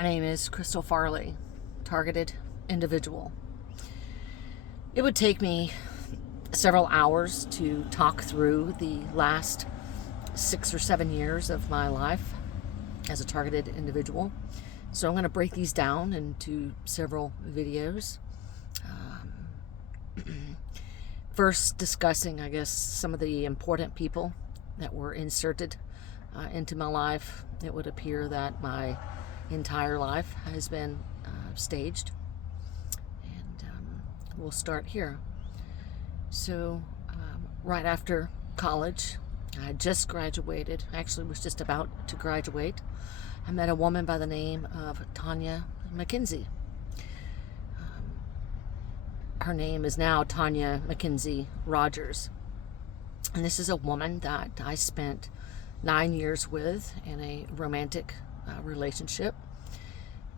My name is Crystal Farley, targeted individual. It would take me several hours to talk through the last 6 or 7 years of my life as a targeted individual. So I'm going to break these down into several videos. First, discussing, I guess, some of the important people that were inserted into my life. It would appear that my entire life has been staged, and we'll start here. So right after college, I just graduated, actually was just about to graduate. I met a woman by the name of Tanya McKenzie. Her name is now Tanya McKenzie Rogers, and this is a woman that I spent 9 years with in a romantic relationship.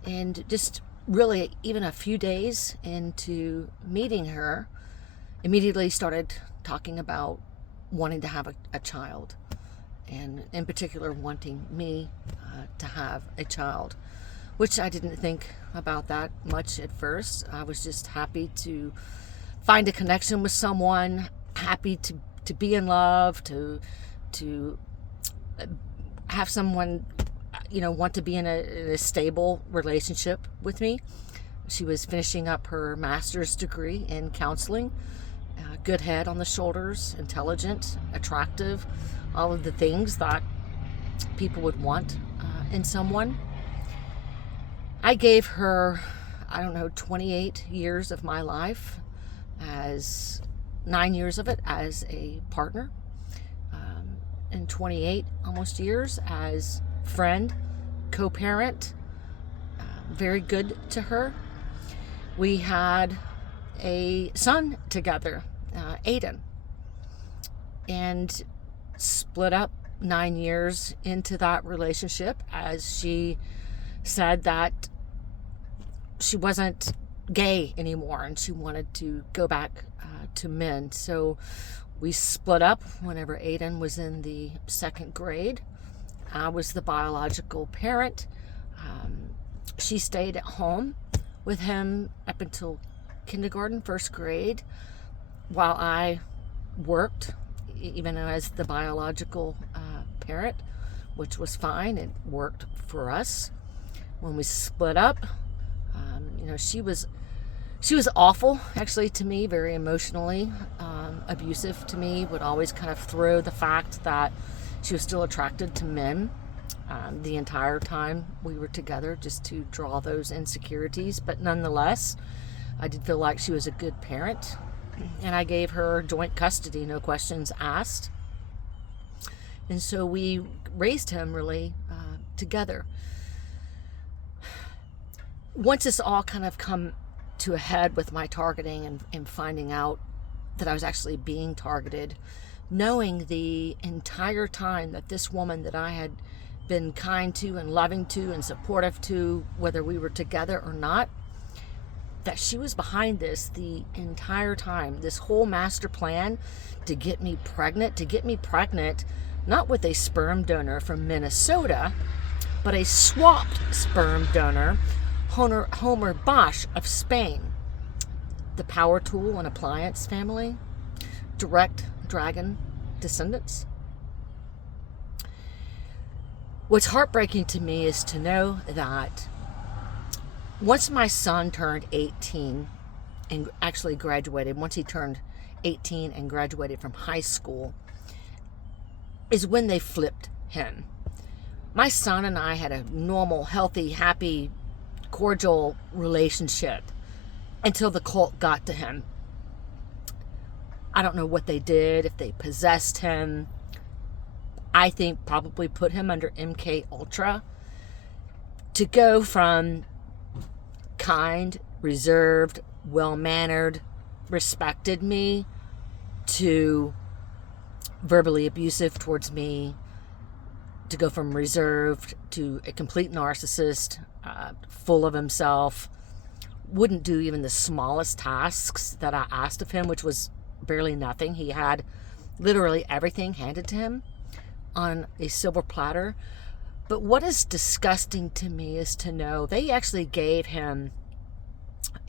And just really, even a few days into meeting her, immediately started talking about wanting to have a child, and in particular wanting me to have a child, which I didn't think about that much at first. I was just happy to find a connection with someone, happy to be in love, to have someone, want to be in a stable relationship with me. She was finishing up her master's degree in counseling. Good head on the shoulders, intelligent, attractive, all of the things that people would want in someone. I gave her, 28 years of my life, as 9 years of it as a partner, and 28 almost years as friend, co-parent, very good to her. We had a son together, Aiden, and split up 9 years into that relationship as she said that she wasn't gay anymore and she wanted to go back to men. So we split up whenever Aiden was in the 2nd grade. I was the biological parent. She stayed at home with him up until kindergarten, 1st grade, while I worked, even as the biological parent, which was fine. It worked for us. When we split up, she was awful, actually, to me, very emotionally abusive to me, would always kind of throw the fact that she was still attracted to men the entire time we were together, just to draw those insecurities. But nonetheless, I did feel like she was a good parent, and I gave her joint custody, no questions asked. And so we raised him really together. Once this all kind of come to a head with my targeting and finding out that I was actually being targeted, knowing the entire time that this woman that I had been kind to and loving to and supportive to, whether we were together or not, that she was behind this the entire time, this whole master plan to get me pregnant, not with a sperm donor from Minnesota, but a swapped sperm donor, Homer Bosch of Spain, the power tool and appliance family, direct dragon descendants. What's heartbreaking to me is to know that once my son turned 18 and actually graduated, once he turned 18 and graduated from high school, is when they flipped him. My son and I had a normal, healthy, happy, cordial relationship until the cult got to him. I don't know what they did, if they possessed him. I think probably put him under MK Ultra, to go from kind, reserved, well-mannered, respected me, to verbally abusive towards me, to go from reserved to a complete narcissist, full of himself, wouldn't do even the smallest tasks that I asked of him, which was barely nothing. He had literally everything handed to him on a silver platter, But what is disgusting to me is to know they actually gave him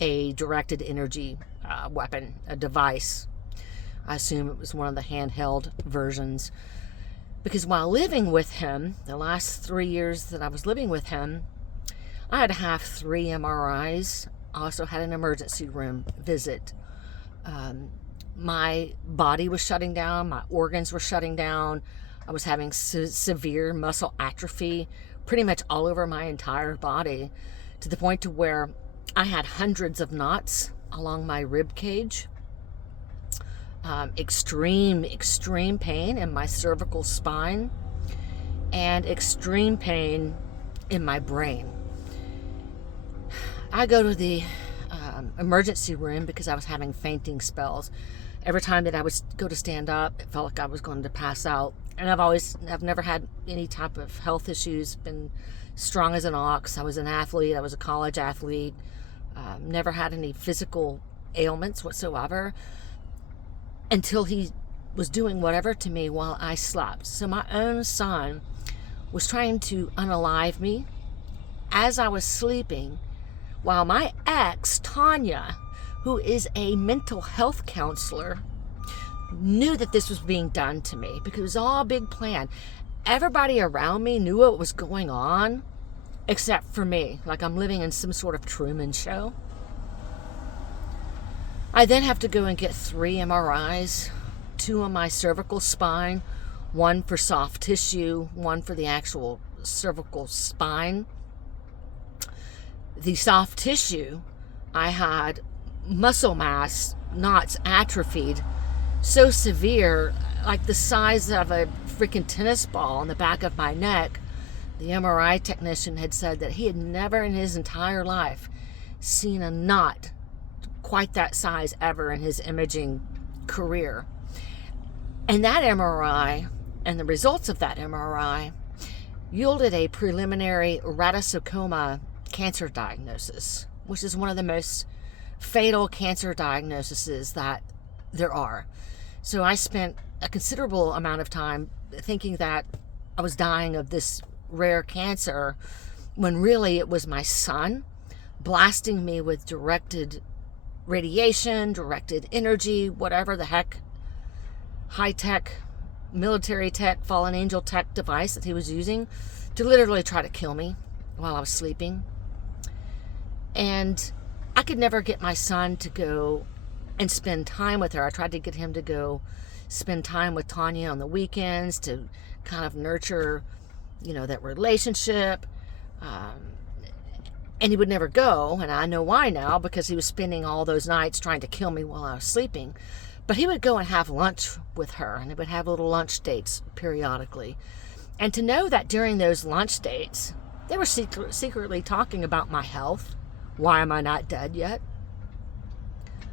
a directed energy weapon, a device. I assume it was one of the handheld versions. Because while living with him, the last 3 years that I was living with him, I had to have 3 MRIs. I also had an emergency room visit. My body was shutting down. My organs were shutting down. I was having severe muscle atrophy pretty much all over my entire body, to the point to where I had hundreds of knots along my rib cage. Extreme pain in my cervical spine, and extreme pain in my brain. I go to the emergency room because I was having fainting spells. Every time that I would go to stand up, it felt like I was going to pass out. And I've never had any type of health issues, been strong as an ox. I was an athlete. I was a college athlete. Never had any physical ailments whatsoever, until he was doing whatever to me while I slept. So my own son was trying to unalive me as I was sleeping, while my ex, Tanya, who is a mental health counselor, knew that this was being done to me, because it was all a big plan. Everybody around me knew what was going on except for me, like I'm living in some sort of Truman Show. I then have to go and get 3 MRIs, 2 on my cervical spine, 1 for soft tissue, 1 for the actual cervical spine. The soft tissue, I had muscle mass knots atrophied so severe, like the size of a freaking tennis ball on the back of my neck. The MRI technician had said that he had never in his entire life seen a knot quite that size ever in his imaging career. And that MRI and the results of that MRI yielded a preliminary radiosarcoma cancer diagnosis, which is one of the most fatal cancer diagnoses that there are. So I spent a considerable amount of time thinking that I was dying of this rare cancer, when really it was my son blasting me with directed radiation, directed energy, whatever the heck, high-tech, military tech, fallen angel tech device that he was using to literally try to kill me while I was sleeping. And I could never get my son to go and spend time with her. I tried to get him to go spend time with Tanya on the weekends to kind of nurture, that relationship. And he would never go, and I know why now, because he was spending all those nights trying to kill me while I was sleeping. But he would go and have lunch with her, and they would have little lunch dates periodically. And to know that during those lunch dates, they were secretly talking about my health. Why am I not dead yet?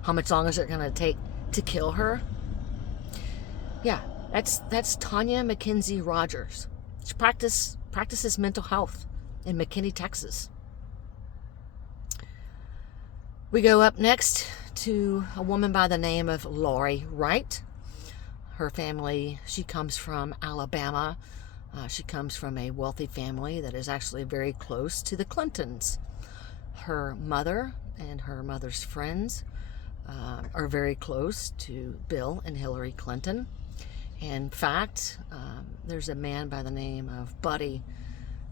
How much longer is it going to take to kill her? Yeah, that's Tanya Mackenzie Rogers. She practices mental health in McKinney, Texas. We go up next to a woman by the name of Lori Wright. Her family, she comes from Alabama. She comes from a wealthy family that is actually very close to the Clintons. Her mother and her mother's friends are very close to Bill and Hillary Clinton. In fact, there's a man by the name of Buddy.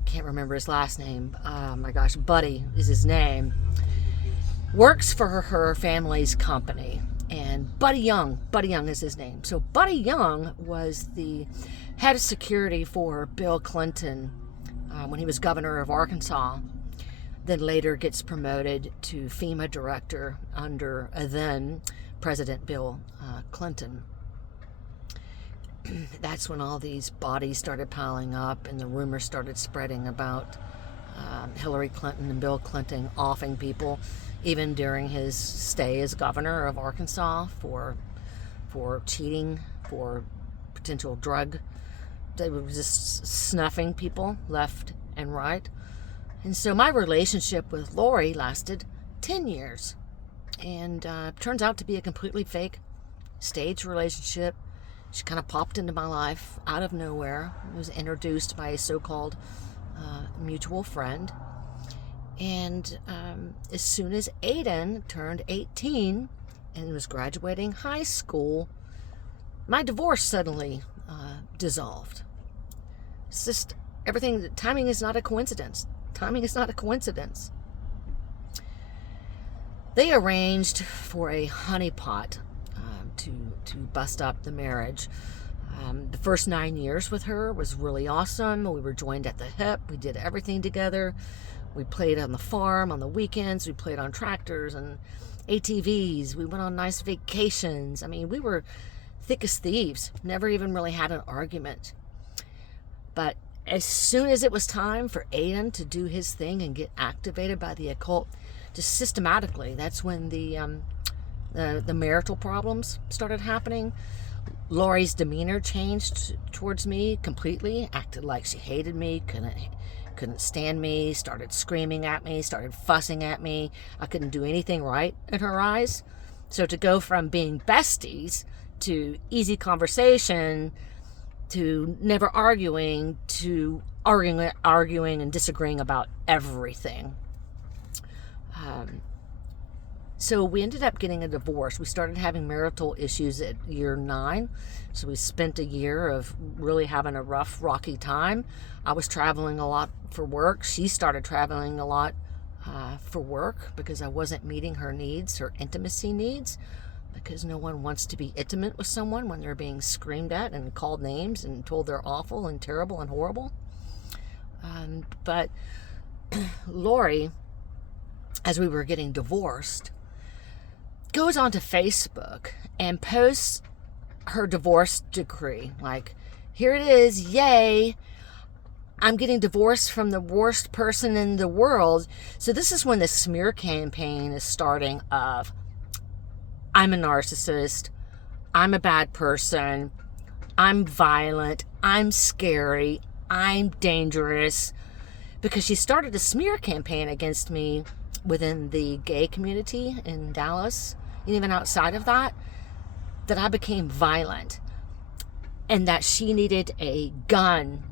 Can't remember his last name. Oh my gosh, Buddy is his name. Works for her family's company. And Buddy Young is his name. So Buddy Young was the head of security for Bill Clinton when he was governor of Arkansas. Then later gets promoted to FEMA director under then President Bill Clinton. That's when all these bodies started piling up and the rumors started spreading about Hillary Clinton and Bill Clinton offing people, even during his stay as governor of Arkansas, for cheating, for potential drug. They were just snuffing people left and right. And so my relationship with Lori lasted 10 years. And turns out to be a completely fake staged relationship. She kind of popped into my life out of nowhere. I was introduced by a so-called mutual friend. And as soon as Aiden turned 18 and was graduating high school, my divorce suddenly dissolved. It's just everything. Timing is not a coincidence. Timing is not a coincidence. They arranged for a honeypot to bust up the marriage. The first 9 years with her was really awesome. We were joined at the hip. We did everything together. We played on the farm on the weekends. We played on tractors and ATVs. We went on nice vacations. I mean, we were thick as thieves. Never even really had an argument. But as soon as it was time for Aiden to do his thing and get activated by the occult, just systematically, that's when the marital problems started happening. Lori's demeanor changed towards me completely. Acted like she hated me, couldn't stand me, started screaming at me, started fussing at me. I couldn't do anything right in her eyes. So to go from being besties to easy conversation to never arguing to arguing and disagreeing about everything. So we ended up getting a divorce. We started having marital issues at year 9. So we spent a year of really having a rough, rocky time. I was traveling a lot for work. She started traveling a lot for work because I wasn't meeting her needs, her intimacy needs, because no one wants to be intimate with someone when they're being screamed at and called names and told they're awful and terrible and horrible. But Lori, as we were getting divorced, goes onto Facebook and posts her divorce decree. Like, here it is, yay, I'm getting divorced from the worst person in the world. So this is when the smear campaign is starting of, I'm a narcissist, I'm a bad person, I'm violent, I'm scary, I'm dangerous. Because she started a smear campaign against me within the gay community in Dallas, and even outside of that I became violent and that she needed a gun.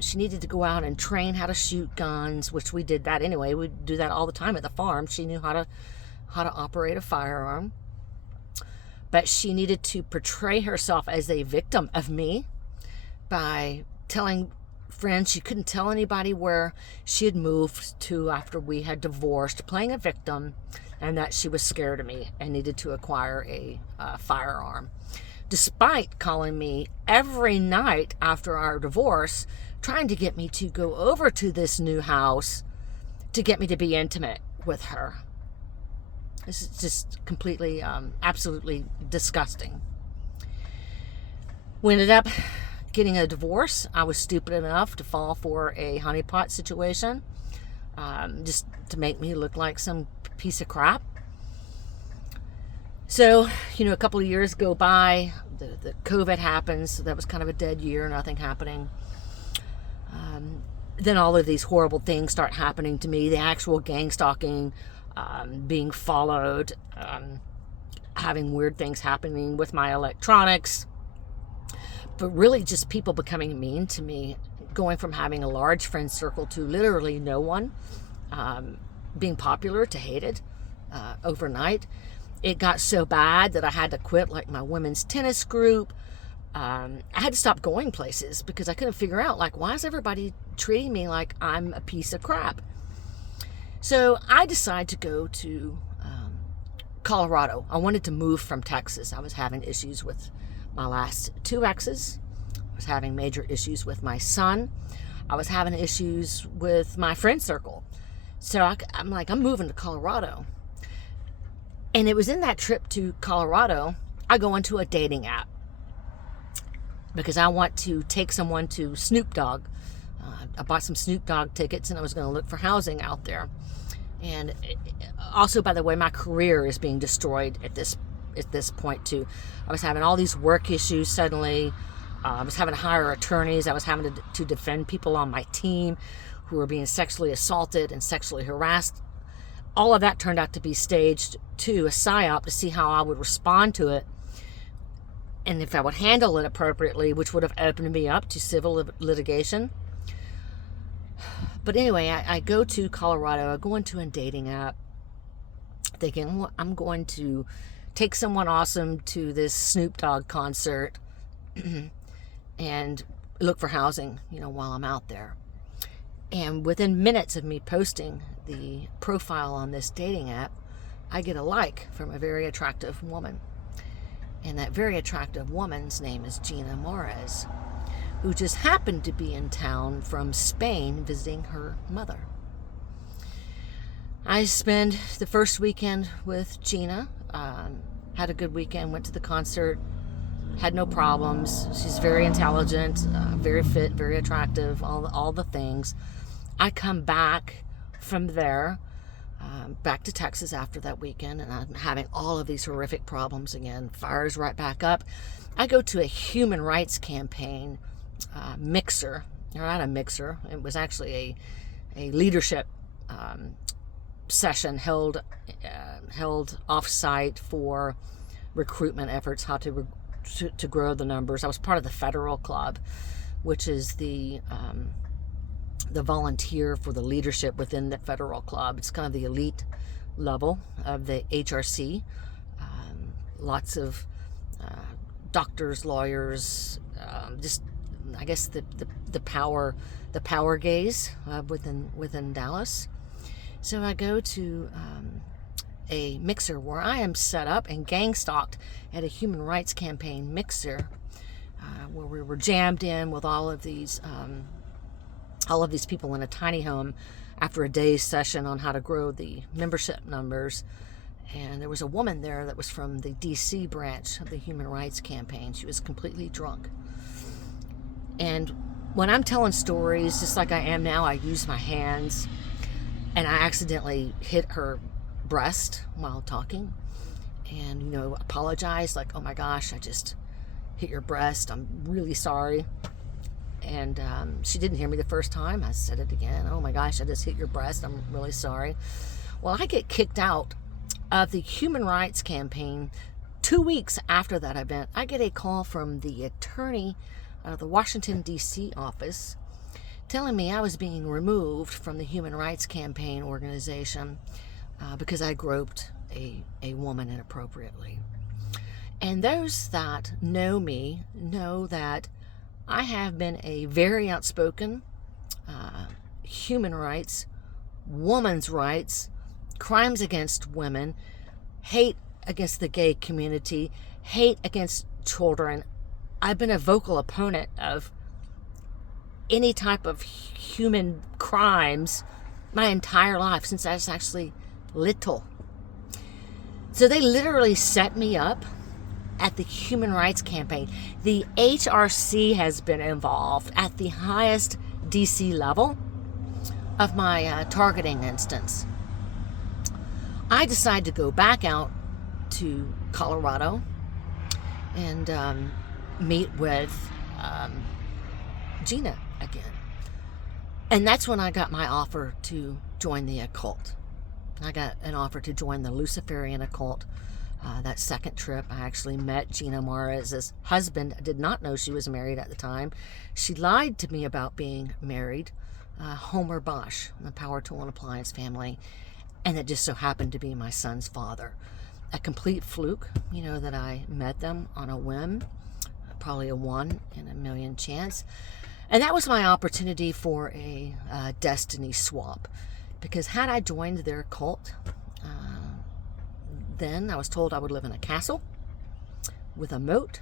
She needed to go out and train how to shoot guns, which we did that anyway. We'd do that all the time at the farm. She knew how to operate a firearm. But she needed to portray herself as a victim of me by telling friends she couldn't tell anybody where she had moved to after we had divorced, playing a victim, and that she was scared of me and needed to acquire a firearm. Despite calling me every night after our divorce, trying to get me to go over to this new house to get me to be intimate with her. This is just completely, absolutely disgusting. We ended up getting a divorce. I was stupid enough to fall for a honeypot situation, just to make me look like some piece of crap. So, a couple of years go by, the COVID happens, so that was kind of a dead year, nothing happening. Then all of these horrible things start happening to me, the actual gang stalking, being followed, having weird things happening with my electronics, but really just people becoming mean to me, going from having a large friend circle to literally no one, being popular to hated overnight. It got so bad that I had to quit, like my women's tennis group. I had to stop going places because I couldn't figure out, like, why is everybody treating me like I'm a piece of crap? So I decided to go to Colorado. I wanted to move from Texas. I was having issues with my last 2 exes. I was having major issues with my son. I was having issues with my friend circle. So I'm like, I'm moving to Colorado. And it was in that trip to Colorado, I go into a dating app because I want to take someone to Snoop Dogg. I bought some Snoop Dogg tickets and I was going to look for housing out there. And also, by the way, my career is being destroyed at this point too. I was having all these work issues suddenly. I was having to hire attorneys. I was having to defend people on my team who were being sexually assaulted and sexually harassed. All of that turned out to be staged to a psyop to see how I would respond to it and if I would handle it appropriately, which would have opened me up to civil litigation. But anyway, I go to Colorado. I go into a dating app thinking, well, I'm going to take someone awesome to this Snoop Dogg concert and look for housing, while I'm out there. And within minutes of me posting the profile on this dating app, I get a like from a very attractive woman. And that very attractive woman's name is Gina Morez, who just happened to be in town from Spain visiting her mother. I spent the first weekend with Gina, had a good weekend, went to the concert, had no problems. She's very intelligent, very fit, very attractive, all the things. I come back from there, back to Texas after that weekend, and I'm having all of these horrific problems again. Fires right back up. I go to a human rights campaign mixer, or not a mixer. It was actually a leadership session held off-site for recruitment efforts, how to grow the numbers. I was part of the Federal Club, which is the volunteer for the leadership within the Federal Club. It's kind of the elite level of the HRC. Lots of doctors, lawyers, just I guess the power gaze within Dallas. So I go to a mixer where I am set up and gang stalked at a human rights campaign mixer, where we were jammed in with all of these people in a tiny home after a day's session on how to grow the membership numbers. And there was a woman there that was from the DC branch of the Human Rights Campaign. She was completely drunk. And when I'm telling stories, just like I am now, I use my hands, and I accidentally hit her breast while talking, and apologize, like, oh my gosh, I just hit your breast, I'm really sorry. And she didn't hear me the first time. I said it again, oh my gosh, I just hit your breast, I'm really sorry. Well, I get kicked out of the Human Rights Campaign. 2 weeks after that event, I get a call from the attorney out of the Washington DC office telling me I was being removed from the Human Rights Campaign organization because I groped a woman inappropriately. And those that know me know that I have been a very outspoken human rights, women's rights, crimes against women, hate against the gay community, hate against children. I've been a vocal opponent of any type of human crimes my entire life, since I was actually little. So they literally set me up at the Human Rights Campaign. The HRC has been involved at the highest DC level of my targeting instance. I decided to go back out to Colorado and meet with Gina again. And that's when I got my offer to join the occult. I got an offer to join the Luciferian occult. That second trip, I actually met Gina Morez's husband. I did not know she was married at the time. She lied to me about being married. Homer Bosch, the power tool and appliance family. And it just so happened to be my son's father. A complete fluke, that I met them on a whim. Probably a 1 in a million chance. And that was my opportunity for a destiny swap. Because had I joined their cult, then I was told I would live in a castle with a moat,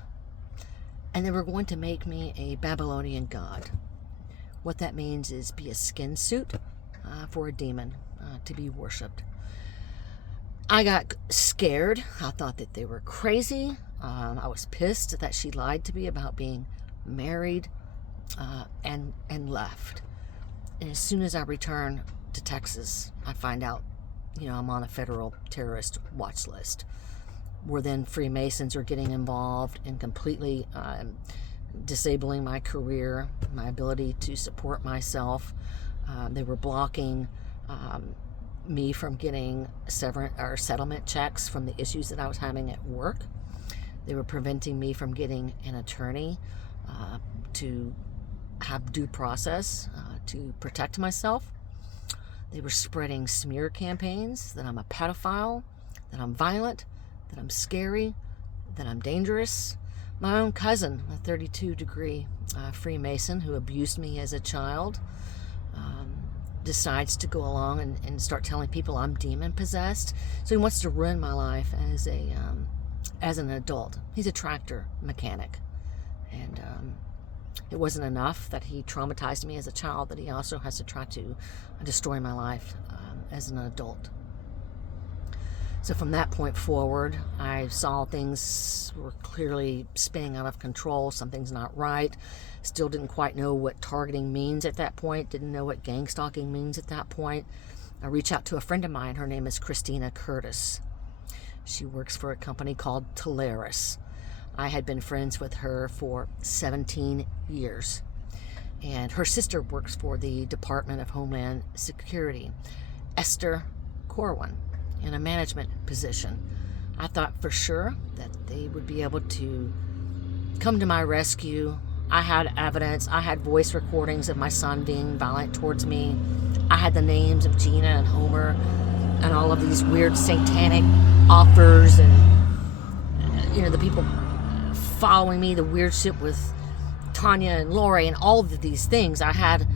and they were going to make me a Babylonian god. What that means is be a skin suit for a demon to be worshipped. I got scared. I thought that they were crazy. I was pissed that she lied to me about being married and left. And as soon as I returned to Texas, I find out, I'm on a federal terrorist watch list, where then Freemasons are getting involved and completely disabling my career, my ability to support myself. They were blocking me from getting settlement checks from the issues that I was having at work. They were preventing me from getting an attorney to have due process to protect myself. They were spreading smear campaigns that I'm a pedophile, that I'm violent, that I'm scary, that I'm dangerous. My own cousin, a 32-degree Freemason who abused me as a child, decides to go along and start telling people I'm demon-possessed. So he wants to ruin my life as an adult. He's a tractor mechanic. And it wasn't enough that he traumatized me as a child, that he also has to try to destroy my life as an adult. So from that point forward, I saw things were clearly spinning out of control. Something's not right. Still didn't quite know what targeting means at that point. Didn't know what gang stalking means at that point. I reached out to a friend of mine. Her name is Christina Curtis. She works for a company called Tolaris. I had been friends with her for 17 years. And her sister works for the Department of Homeland Security, Esther Corwin, in a management position. I thought for sure that they would be able to come to my rescue. I had evidence. I had voice recordings of my son being violent towards me. I had the names of Gina and Homer and all of these weird satanic offers and, the people following me, the weird shit with Tanya and Lori and all of these things. I had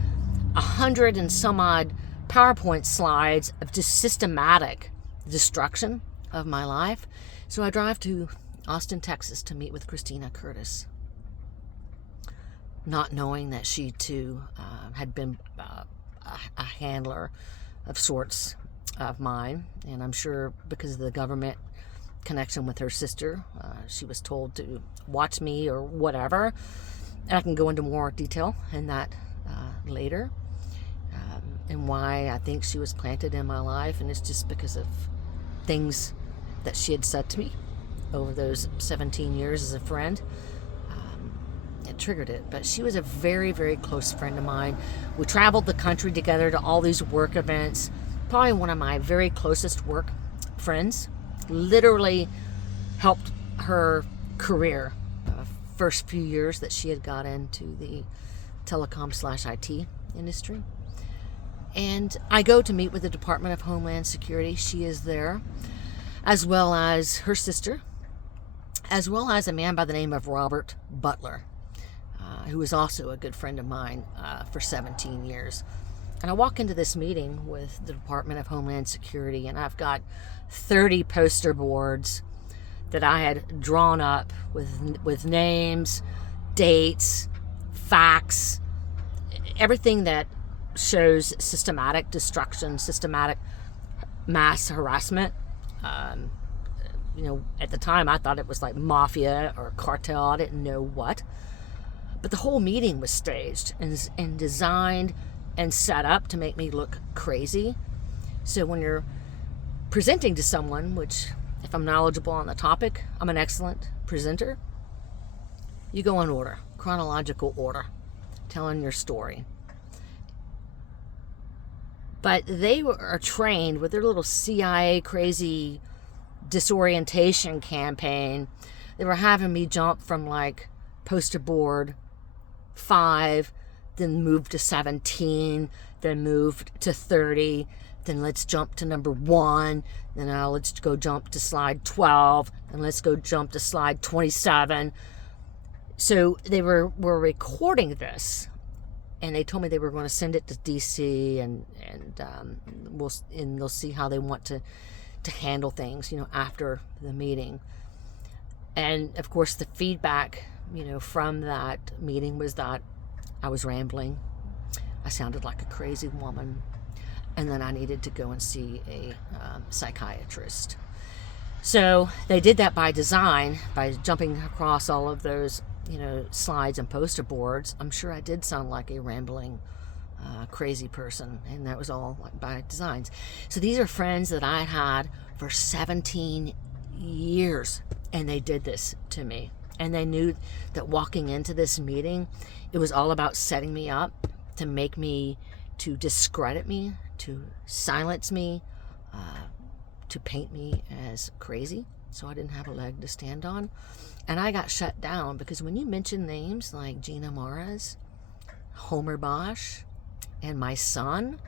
100 and some odd PowerPoint slides of just systematic destruction of my life. So I drive to Austin, Texas to meet with Christina Curtis, not knowing that she too had been a handler of sorts of mine. And I'm sure because of the government connection with her sister, she was told to watch me or whatever. And I can go into more detail in that later, and why I think she was planted in my life. And it's just because of things that she had said to me over those 17 years as a friend. It triggered it. But she was a very, very close friend of mine. We traveled the country together to all these work events. Probably one of my very closest work friends. Literally helped her career first few years that she had got into the telecom/IT industry. And I go to meet with the Department of Homeland Security. She is there, as well as her sister, as well as a man by the name of Robert Butler, who was also a good friend of mine for 17 years. And I walk into this meeting with the Department of Homeland Security, and I've got 30 poster boards that I had drawn up with names, dates, facts, everything that shows systematic destruction, systematic mass harassment. At the time I thought it was like mafia or cartel. I didn't know what. But the whole meeting was staged and designed and set up to make me look crazy. So when you're presenting to someone, which if I'm knowledgeable on the topic, I'm an excellent presenter, you go in order, chronological order, telling your story. But they are trained with their little CIA crazy disorientation campaign. They were having me jump from like poster board 5, then move to 17, then moved to 30, then let's jump to number 1, then now let's go jump to slide 12, and let's go jump to slide 27. So they were recording this, and they told me they were going to send it to DC, and they'll see how they want to handle things, after the meeting. And of course, the feedback, from that meeting was that I was rambling. I sounded like a crazy woman, and then I needed to go and see a psychiatrist. So they did that by design, by jumping across all of those, slides and poster boards. I'm sure I did sound like a rambling, crazy person, and that was all by designs. So these are friends that I had for 17 years, and they did this to me. And they knew that walking into this meeting, it was all about setting me up to make me, to discredit me, to silence me, to paint me as crazy, so I didn't have a leg to stand on. And I got shut down because when you mention names like Gina Maras, Homer Bosch, and my son,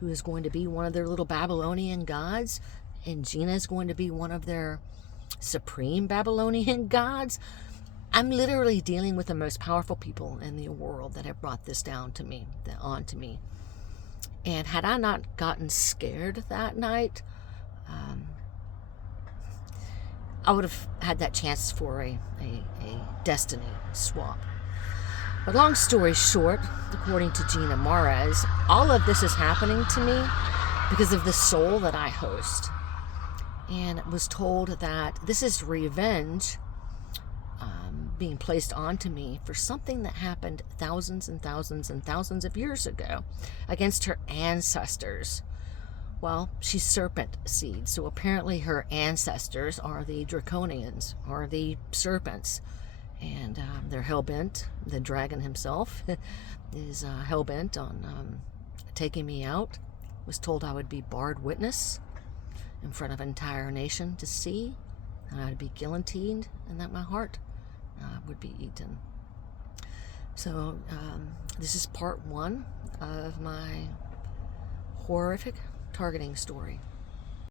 who is going to be one of their little Babylonian gods, and Gina is going to be one of their supreme Babylonian gods. I'm literally dealing with the most powerful people in the world that have brought this down to me, onto me. And had I not gotten scared that night, I would have had that chance for a destiny swap. But long story short, according to Gina Mares, all of this is happening to me because of the soul that I host. And was told that this is revenge being placed onto me for something that happened thousands and thousands and thousands of years ago against her ancestors. Well, she's serpent seed, so apparently her ancestors are the draconians, are the serpents, and they're hell-bent. The dragon himself is hell-bent on taking me out. Was told I would be barred witness in front of an entire nation to see, and I'd be guillotined, and that my heart would be eaten. So this is part one of my horrific targeting story.